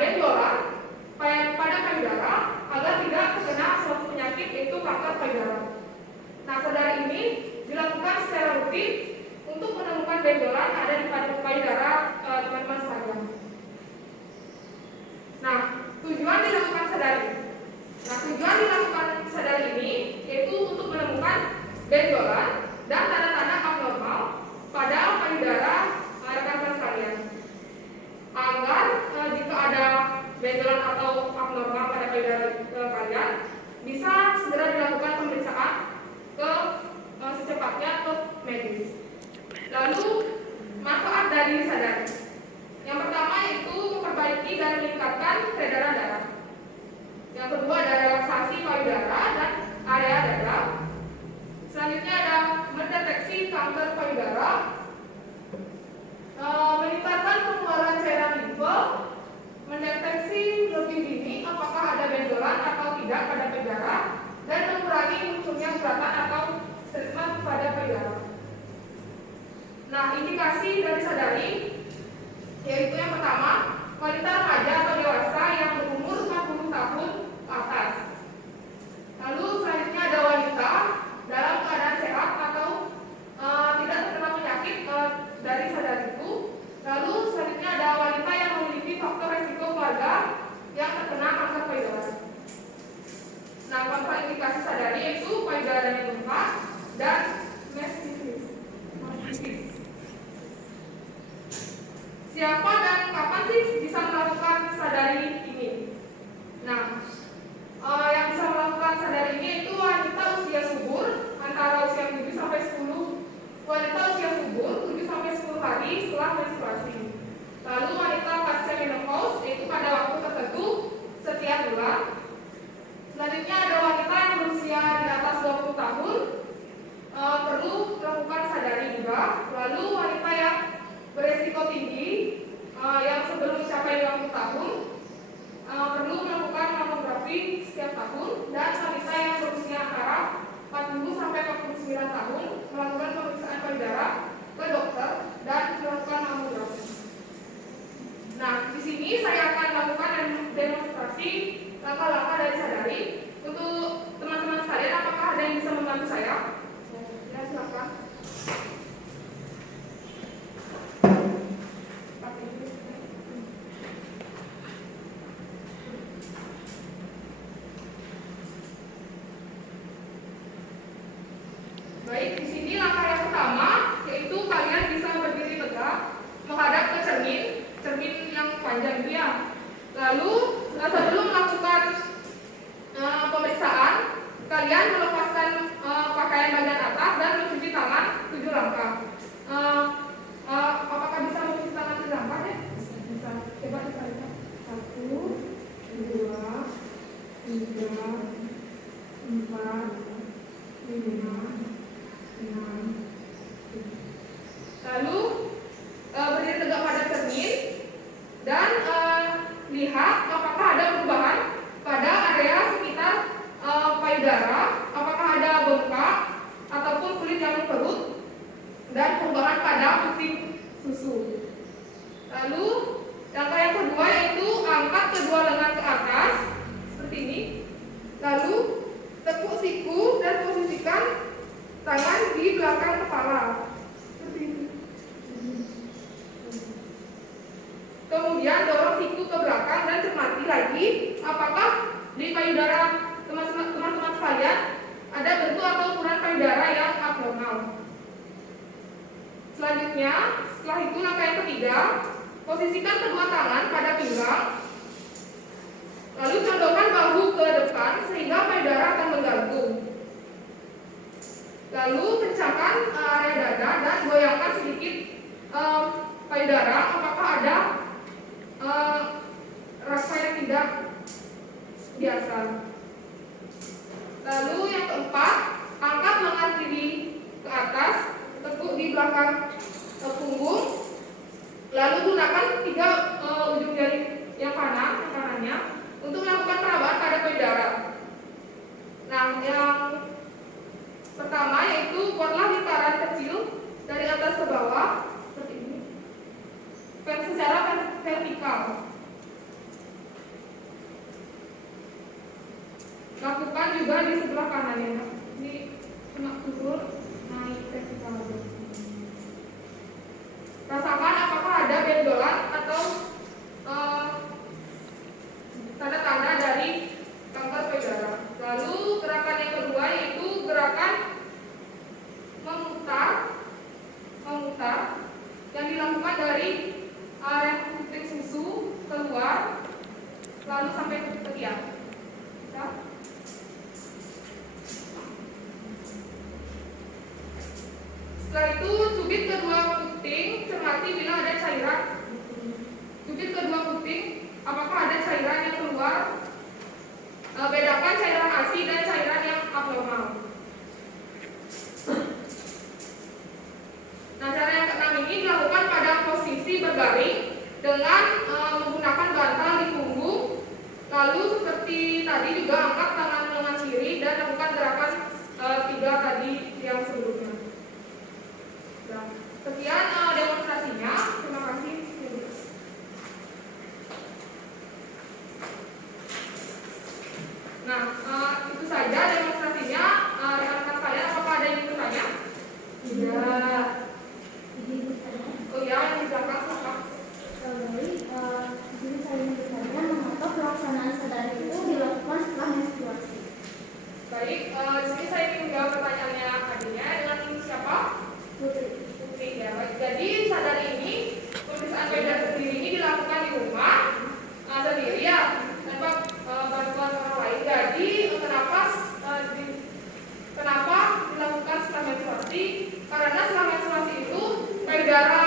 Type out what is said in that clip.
benjolan pada payudara agar tidak terkena suatu penyakit yaitu kanker payudara. Nah, saudara ini dilakukan secara rutin untuk menemukan benjolan ada di payudara teman-teman sekalian. Nah, tujuan dilakukan sadari ini yaitu untuk menemukan benjolan dan tanda-tanda abnormal pada payudara rekan-rekan sekalian. Agar jika ada benjolan atau abnormal pada payudara kalian, bisa segera dilakukan pemeriksaan ke secepatnya ke medis. Lalu manfaat dari sadari. Yang pertama yaitu memperbaiki dan meningkatkan peredaran darah. Yang kedua ada relaksasi payudara dan area dada. Selanjutnya ada mendeteksi kanker payudara, meningkatkan pengeluaran cairan limfe, mendeteksi lebih dini apakah ada benjolan atau tidak pada payudara, dan mengurangi munculnya guratan atau stigma pada payudara. Nah, indikasi dari sadari yaitu yang pertama, wanita remaja atau dewasa yang berumur 40 tahun ke atas. Lalu selanjutnya ada wanita dalam keadaan sehat atau tidak terkena penyakit dari sadari itu. Lalu selanjutnya ada wanita yang memiliki faktor resiko keluarga yang terkena kanker payudara. Nah, kontraindikasi sadari yaitu payudaranya bengkak dan mastitis. Siapa dan kapan sih bisa melakukan sadari ini? Nah, yang bisa melakukan sadari ini itu wanita usia subur antara usia 7 sampai 10 wanita usia subur 7 sampai 10 hari setelah menstruasi. Lalu wanita pasca menopause yaitu pada waktu tertentu setiap bulan. Selanjutnya ada wanita yang berusia di atas 20 tahun perlu melakukan sadari juga. Lalu wanita yang beresiko tinggi yang sebelum mencapai 50 tahun perlu melakukan mamografi setiap tahun, dan wanita yang berusia antara 40 sampai 49 tahun melakukan pemeriksaan payudara ke dokter dan melakukan mamografi. Nah, di sini saya akan melakukan demonstrasi langkah-langkah dari sadari. Untuk teman-teman sekalian, apakah ada yang bisa membantu saya? Ya, silakan. Baik, di sini langkah yang pertama yaitu kalian bisa berdiri tegak menghadap ke cermin yang panjang itu ya. Lalu sebelum melakukan pemeriksaan, kalian melepaskan pakaian bagian atas dan mencuci tangan 7 langkah. Apakah bisa mencuci tangan 7 langkah ya? Bisa. Coba kita lihat. 1, 2, 3, 4, 5. Lalu berdiri tegak pada cermin dan lihat apakah ada perubahan pada area sekitar payudara, apakah ada bengkak ataupun kulit yang perut dan perubahan pada puting susu. Lalu langkah yang kedua yaitu angkat kedua lengan ke atas seperti ini. Lalu tekuk siku dan posisikan tangan di belakang kepala seperti ini. Kemudian dorong siku ke belakang dan cermati lagi apakah di payudara teman-teman sekalian ada bentuk atau ukuran payudara yang abnormal. Selanjutnya, setelah itu langkah yang ketiga, posisikan kedua tangan pada pinggang. Lalu condongkan bahu ke depan sehingga payudara akan menggantung. Lalu kencangkan area dada dan goyangkan sedikit payudara apakah ada rasa yang tidak biasa. Lalu yang keempat, angkat lengan kiri ke atas, tekuk di belakang punggung. Lalu gunakan 3 ujung jari yang kanannya untuk melakukan perabaan pada payudara. Nah, yang pertama yaitu buatlah lingkaran kecil dari atas ke bawah seperti ini, secara vertikal. juga di sebelah kanan ya. Ini kena turun, naik ke bawah. Rasakan apakah ada benjolan atau tanda-tanda dari kanker payudara. Lalu gerakan yang kedua yaitu gerakan memutar yang dilakukan dari area puting susu keluar lalu sampai ke ketiak. Bisa? Setelah itu cubit kedua puting, cermati bila ada cairan. Cubit kedua puting, apakah ada cairan yang keluar? Bedakan cairan ASI dan cairan yang abnormal. Nah, cara yang keenam ini dilakukan pada posisi berbaring dengan menggunakan bantal di punggung. Lalu seperti tadi juga angkat tangan lengan kiri dan lakukan gerakan 3 tadi yang sebelumnya. Nah, sekian demonstrasinya. Terima kasih. Nah, itu saja demonstrasinya. Rekan-rekan sekalian, apakah ada yang bertanya? Tidak. Oh ya, yang di belakang silakan. Di sini saya ingin bertanya mengapa pelaksanaan sadari itu dilakukan setelah menstruasi. Baik, di sini saya ingin menjawab pertanyaannya adiknya dengan siapa? Putri. Putri ya. Baik. Jadi sadari ini pemeriksaan payudara sendiri ini dilakukan di rumah sendiri ya, tanpa bantuan orang lain. Jadi kenapa dilakukan setelah menstruasi? Karena setelah menstruasi itu payudara